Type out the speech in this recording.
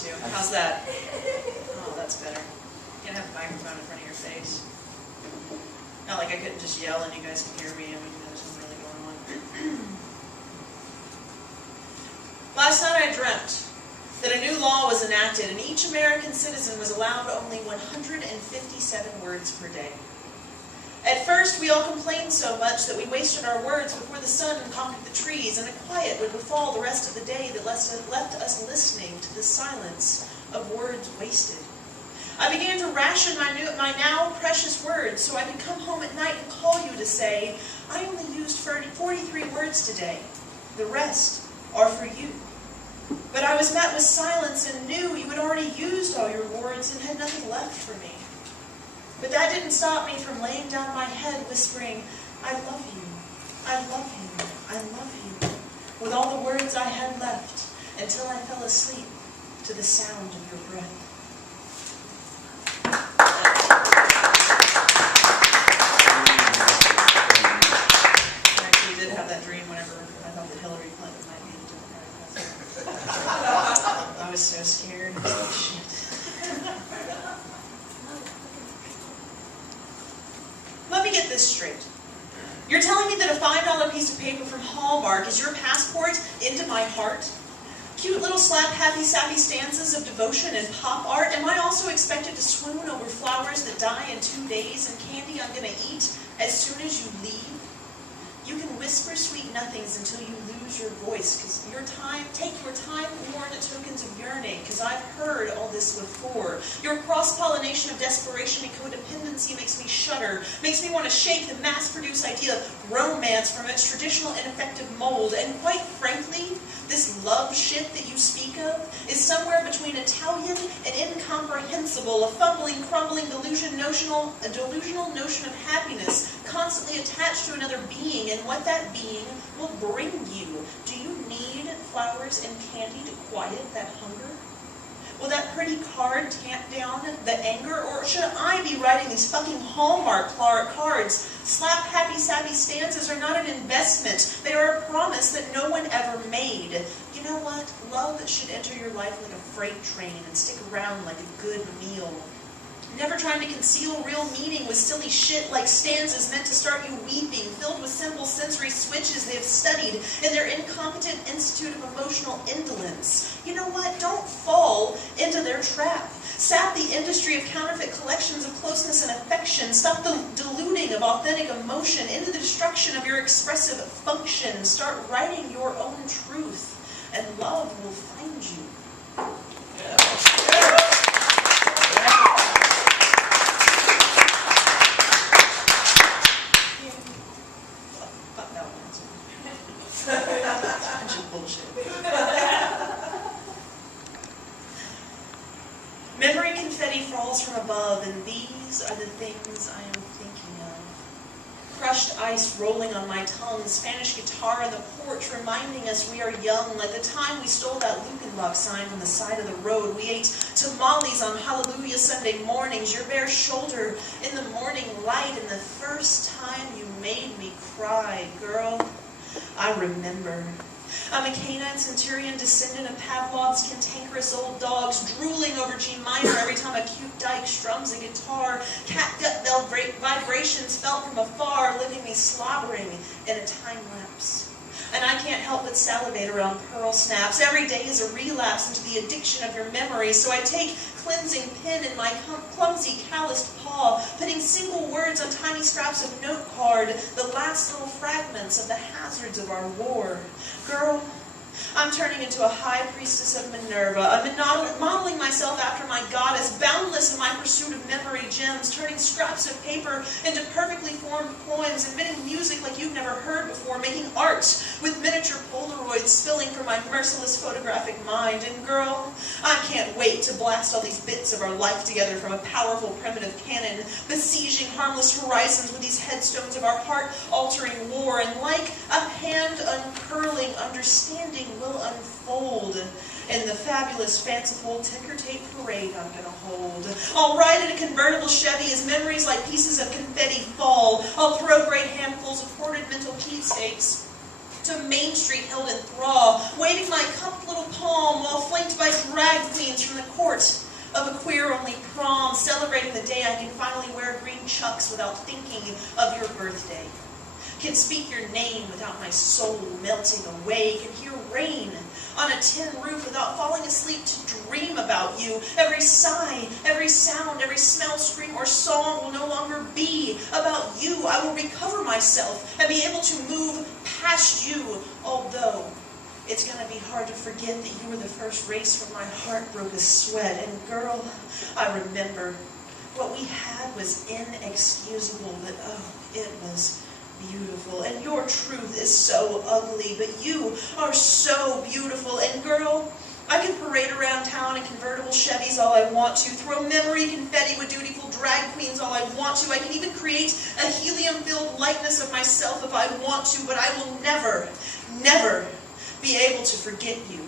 to. How's that? Oh, that's better. You can't have a microphone in front of your face. Not like I couldn't just yell and you guys can hear me. I mean, there's something really going on. Last night I dreamt that a new law was enacted and each American citizen was allowed only 157 words per day. At first, we all complained so much that we wasted our words before the sun conquered the trees, and a quiet would befall the rest of the day that left us listening to the silence of words wasted. I began to ration my now precious words, so I could come home at night and call you to say, I only used 43 words today. The rest are for you. But I was met with silence and knew you had already used all your words and had nothing left for me. But that didn't stop me from laying down my head whispering, I love you, I love you, I love you, with all the words I had left until I fell asleep to the sound of your breath. I actually did have that dream whenever I thought that Hillary Clinton might be the Democratic president. I was so scared. I was like, shit. Let me get this straight. You're telling me that a $5 piece of paper from Hallmark is your passport into my heart? Cute little slap-happy, sappy stanzas of devotion and pop art? Am I also expected to swoon over flowers that die in 2 days and candy I'm going to eat as soon as you leave? You can whisper sweet nothings until you lose your voice, because take your time-worn tokens of yearning, because I've heard all this before. Your cross-pollination of desperation and codependency makes me shudder, makes me want to shake the mass-produced idea of romance from its traditional ineffective mold, and quite frankly, this love shit that you speak of is somewhere between Italian and incomprehensible, a fumbling, crumbling, delusional notion of happiness, constantly attached to another being, and what that being will bring you. Do you need flowers and candy to quiet that hunger? Will that pretty card tamp down the anger, or should I be writing these fucking Hallmark cards? Slap happy sappy stanzas are not an investment. They are a promise that no one ever made. You know what? Love should enter your life like a freight train and stick around like a good meal. Never trying to conceal real meaning with silly shit like stanzas meant to start you weeping, filled with simple sensory switches they have studied in their incompetent Institute of Emotional Indolence. You know what? Don't fall into their trap. Sap the industry of counterfeit collections of closeness and affection. Stop the diluting of authentic emotion into the destruction of your expressive function. Start writing your own truth, and love will find you. Memory confetti falls from above, and these are the things I am thinking of. Crushed ice rolling on my tongue, Spanish guitar on the porch reminding us we are young, like the time we stole that Lukenbach sign from the side of the road. We ate tamales on Hallelujah Sunday mornings, your bare shoulder in the morning light, and the first time you made me cry, girl, I remember. I'm a canine centurion descendant of Pavlov's cantankerous old dogs, drooling over G minor every time a cute dyke strums a guitar. Catgut vibrations felt from afar, leaving me slobbering in a time lapse. And I can't help but salivate around pearl snaps. Every day is a relapse into the addiction of your memory, so I take cleansing pen in my clumsy, calloused paw, putting single words on tiny scraps of note card, the last little fragments of the hazards of our war. Girl, I'm turning into a high priestess of Minerva. I'm modeling myself after my goddess, boundless in my pursuit of memory gems, turning scraps of paper into perfectly formed poems, inventing music like you've never heard before, making art with miniature Polaroids spilling from my merciless photographic mind. And girl, I can't wait to blast all these bits of our life together from a powerful primitive cannon, besieging harmless horizons with these headstones of our heart-altering war. And like a hand-uncurling understanding will unfold in the fabulous, fanciful ticker-tape parade I'm going to hold. I'll ride in a convertible Chevy as memories like pieces of confetti fall. I'll throw great handfuls of hoarded mental keepsakes to Main Street held in thaw, waving my cupped little palm while flanked by drag queens greetings from the court of a queer-only prom, celebrating the day I can finally wear green chucks without thinking of your birthday. Can speak your name without my soul melting away. Can hear rain on a tin roof without falling asleep to dream about you. Every sigh, every sound, every smell, scream, or song will no longer be about you. I will recover myself and be able to move past you, although it's going to be hard to forget that you were the first race when my heart broke a sweat. And girl, I remember what we had was inexcusable, but oh, it was beautiful. And your truth is so ugly, but you are so beautiful. And girl, I can parade around town in convertible Chevys all I want to, throw memory confetti with dutiful drag queens all I want to. I can even create a helium-filled likeness of myself if I want to, but I will never, never be able to forget you.